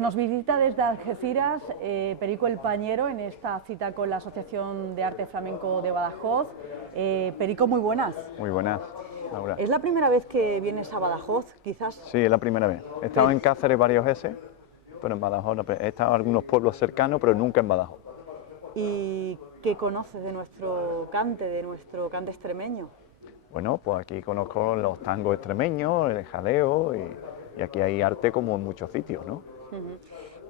nos visita desde Algeciras Perico el Pañero en esta cita con la Asociación de Arte Flamenco de Badajoz. Perico, muy buenas. Muy buenas, Laura. ¿Es la primera vez que vienes a Badajoz, quizás? Sí, es la primera vez. He estado en Cáceres varios veces, pero en Badajoz no. He estado en algunos pueblos cercanos, pero nunca en Badajoz. ¿Y qué conoces de nuestro cante extremeño? Bueno, pues aquí conozco los tangos extremeños, el jadeo, y aquí hay arte como en muchos sitios, ¿no?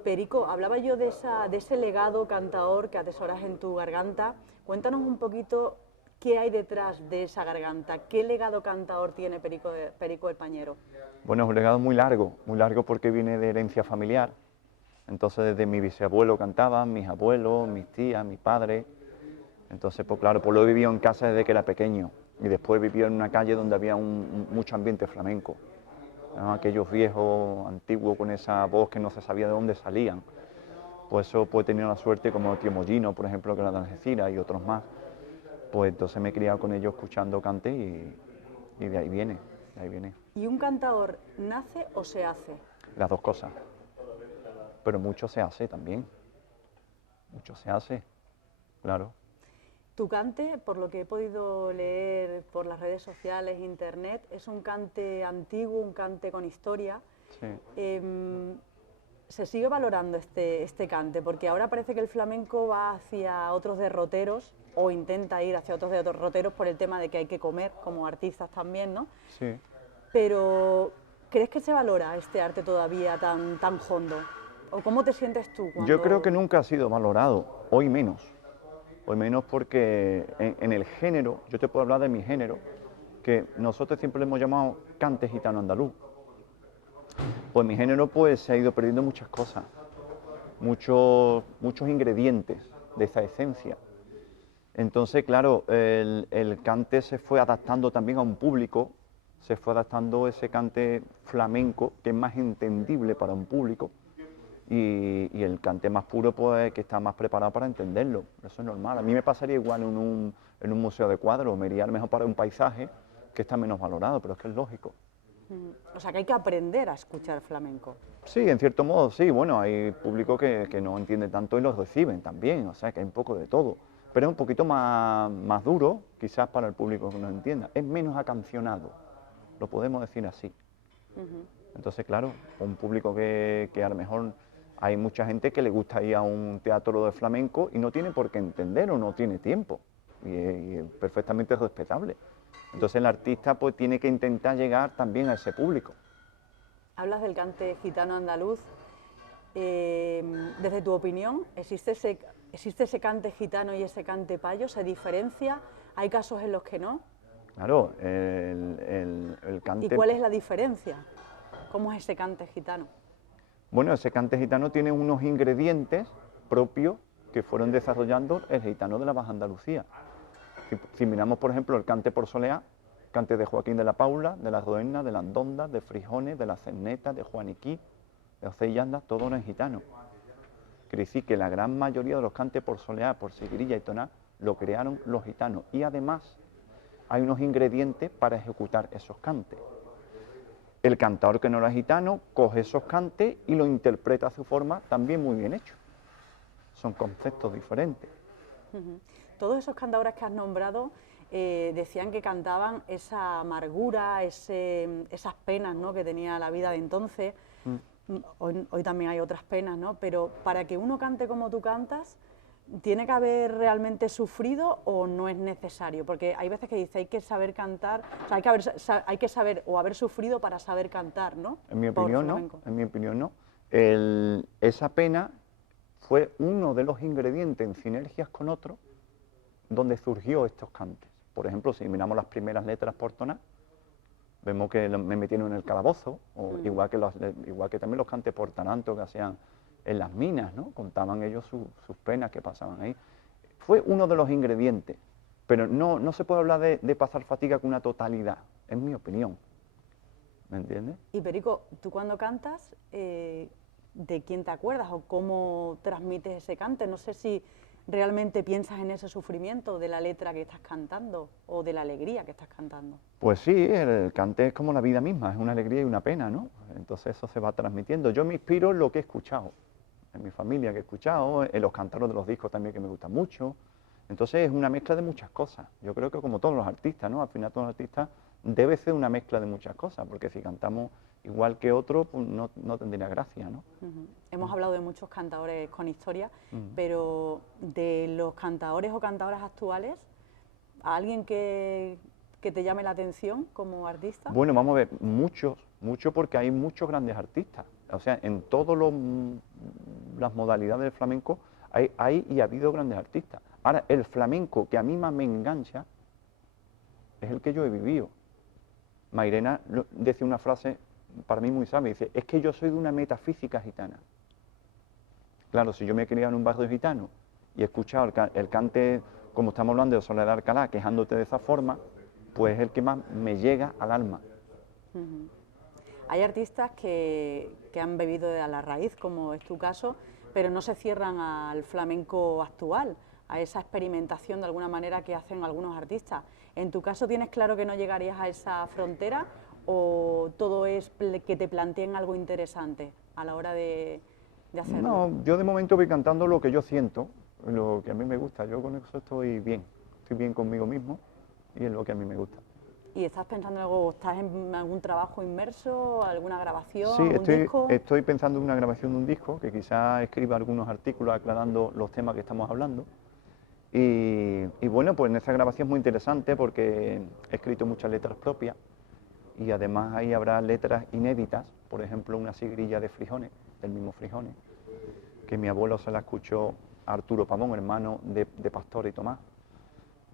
Perico, hablaba yo de ese legado cantaor que atesoras en tu garganta. Cuéntanos un poquito qué hay detrás de esa garganta, qué legado cantaor tiene Perico el Pañero. Bueno, es un legado muy largo porque viene de herencia familiar. Entonces desde mi bisabuelo cantaban, mis abuelos, mis tías, mi padre. Entonces, pues claro, pues lo he vivido en casa desde que era pequeño y después viví en una calle donde había mucho ambiente flamenco, ¿no? Aquellos viejos, antiguos, con esa voz que no se sabía de dónde salían. Pues eso, pues he tenido la suerte, como Tío Mollino, por ejemplo, que era de Algeciras, y otros más. Pues entonces me he criado con ellos escuchando cante y de ahí viene, de ahí viene. ¿Y un cantaor nace o se hace? Las dos cosas, pero mucho se hace también, mucho se hace, claro. Tu cante, por lo que he podido leer por las redes sociales, internet, es un cante antiguo, un cante con historia. Sí. Se sigue valorando este cante, porque ahora parece que el flamenco va hacia otros derroteros, o intenta ir hacia otros derroteros por el tema de que hay que comer, como artistas también, ¿no? Sí. Pero, ¿crees que se valora este arte todavía tan hondo? ¿O cómo te sientes tú cuando...? Yo creo que nunca ha sido valorado, hoy menos porque en el género, yo te puedo hablar de mi género, que nosotros siempre le hemos llamado cante gitano andaluz. Pues mi género pues se ha ido perdiendo muchas cosas, muchos ingredientes de esa esencia. Entonces, claro, el cante se fue adaptando también a un público, se fue adaptando ese cante flamenco que es más entendible para un público. Y el cante más puro, pues, que está más preparado para entenderlo. Eso es normal. A mí me pasaría igual en un museo de cuadros, me iría a lo mejor para un paisaje que está menos valorado, pero es que es lógico. O sea, que hay que aprender a escuchar flamenco. Sí, en cierto modo, sí. Bueno, hay público que no entiende tanto y los reciben también, o sea, que hay un poco de todo. Pero es un poquito más duro, quizás para el público que no entienda. Es menos acancionado, lo podemos decir así. Entonces, claro, un público que a lo mejor... Hay mucha gente que le gusta ir a un teatro de flamenco y no tiene por qué entender o no tiene tiempo, y es perfectamente respetable. Entonces el artista pues tiene que intentar llegar también a ese público. Hablas del cante gitano andaluz. Desde tu opinión, ¿existe ese cante gitano y ese cante payo? ¿Se diferencia? ¿Hay casos en los que no? Claro, el cante... ¿Y cuál es la diferencia? ¿Cómo es ese cante gitano? Bueno, ese cante gitano tiene unos ingredientes propios que fueron desarrollando el gitano de la Baja Andalucía. Si miramos, por ejemplo, el cante por soleá, cante de Joaquín de la Paula, de la Roena, de la Andonda, de Frijones, de la Cerneta, de Juaniquí, de Ocellanda, todo era gitano. Quiere decir que la gran mayoría de los cantes por soleá, por seguirilla y toná, lo crearon los gitanos. Y además hay unos ingredientes para ejecutar esos cantes. El cantador que no era gitano coge esos cantes y lo interpreta a su forma también muy bien hecho. Son conceptos diferentes. Todos esos cantadores que has nombrado decían que cantaban esa amargura, esas penas, ¿no?, que tenía la vida de entonces. Hoy también hay otras penas, ¿no? Pero para que uno cante como tú cantas, ¿tiene que haber realmente sufrido o no es necesario? Porque hay veces que dice hay que saber cantar, o sea, hay que saber o haber sufrido para saber cantar, ¿no? En mi opinión no, en mi opinión no. Esa pena fue uno de los ingredientes en sinergias con otros donde surgió estos cantes. Por ejemplo, si miramos las primeras letras por tonar, vemos que me metieron en el calabozo, o igual que también los cantes por taranto que hacían en las minas, ¿no? Contaban ellos sus penas que pasaban ahí. Fue uno de los ingredientes, pero no se puede hablar de pasar fatiga con una totalidad, es mi opinión. ¿Me entiendes? Y Perico, tú cuando cantas, ¿de quién te acuerdas o cómo transmites ese cante? No sé si realmente piensas en ese sufrimiento de la letra que estás cantando o de la alegría que estás cantando. Pues sí, el cante es como la vida misma, es una alegría y una pena, ¿no? Entonces eso se va transmitiendo. Yo me inspiro en lo que he escuchado, en mi familia que he escuchado, en los cantaros de los discos también que me gustan mucho. Entonces es una mezcla de muchas cosas. Yo creo que como todos los artistas, ¿no? Al final todos los artistas debe ser una mezcla de muchas cosas, porque si cantamos igual que otro, pues no tendría gracia, ¿no? Hemos hablado de muchos cantadores con historia, pero de los cantadores o cantadoras actuales, ¿a alguien que te llame la atención como artista? Bueno, vamos a ver, muchos porque hay muchos grandes artistas. O sea, en todas las modalidades del flamenco hay y ha habido grandes artistas. Ahora, el flamenco que a mí más me engancha es el que yo he vivido. Mairena decía una frase para mí muy sabia, dice, es que yo soy de una metafísica gitana. Claro, si yo me he criado en un barrio gitano y he escuchado el cante, como estamos hablando de Soledad Alcalá, quejándote de esa forma, pues es el que más me llega al alma. Hay artistas que han bebido de la raíz, como es tu caso, pero no se cierran al flamenco actual, a esa experimentación de alguna manera que hacen algunos artistas. ¿En tu caso tienes claro que no llegarías a esa frontera o todo es que te planteen algo interesante a la hora de hacerlo? No, yo de momento voy cantando lo que yo siento, lo que a mí me gusta. Yo con eso estoy bien conmigo mismo y es lo que a mí me gusta. ¿Y estás pensando en algo, estás en algún trabajo inmerso, alguna grabación, Sí, algún disco? estoy pensando en una grabación de un disco, que quizás escriba algunos artículos aclarando los temas que estamos hablando. Y bueno, pues en esa grabación es muy interesante porque he escrito muchas letras propias y además ahí habrá letras inéditas, por ejemplo una sigrilla de Frijones, del mismo Frijones, que mi abuelo se la escuchó a Arturo Pavón, hermano de Pastor y Tomás,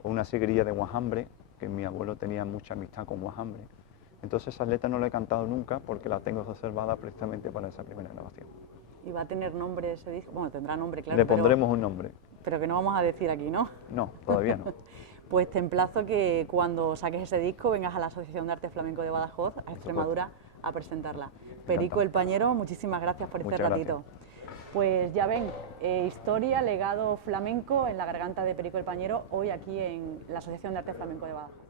o una sigrilla de Guajambre, que mi abuelo tenía mucha amistad con Guajambre. Entonces esas letras no las he cantado nunca porque las tengo reservadas precisamente para esa primera grabación. ¿Y va a tener nombre ese disco? Bueno, tendrá nombre, claro. Le pondremos un nombre. Pero que no vamos a decir aquí, ¿no? No, todavía no. Pues te emplazo que cuando saques ese disco vengas a la Asociación de Arte Flamenco de Badajoz, a Extremadura, a presentarla. Perico El Pañero, muchísimas gracias por este ratito. Pues ya ven, historia, legado flamenco en la garganta de Perico El Pañero, hoy aquí en la Asociación de Arte Flamenco de Badajoz.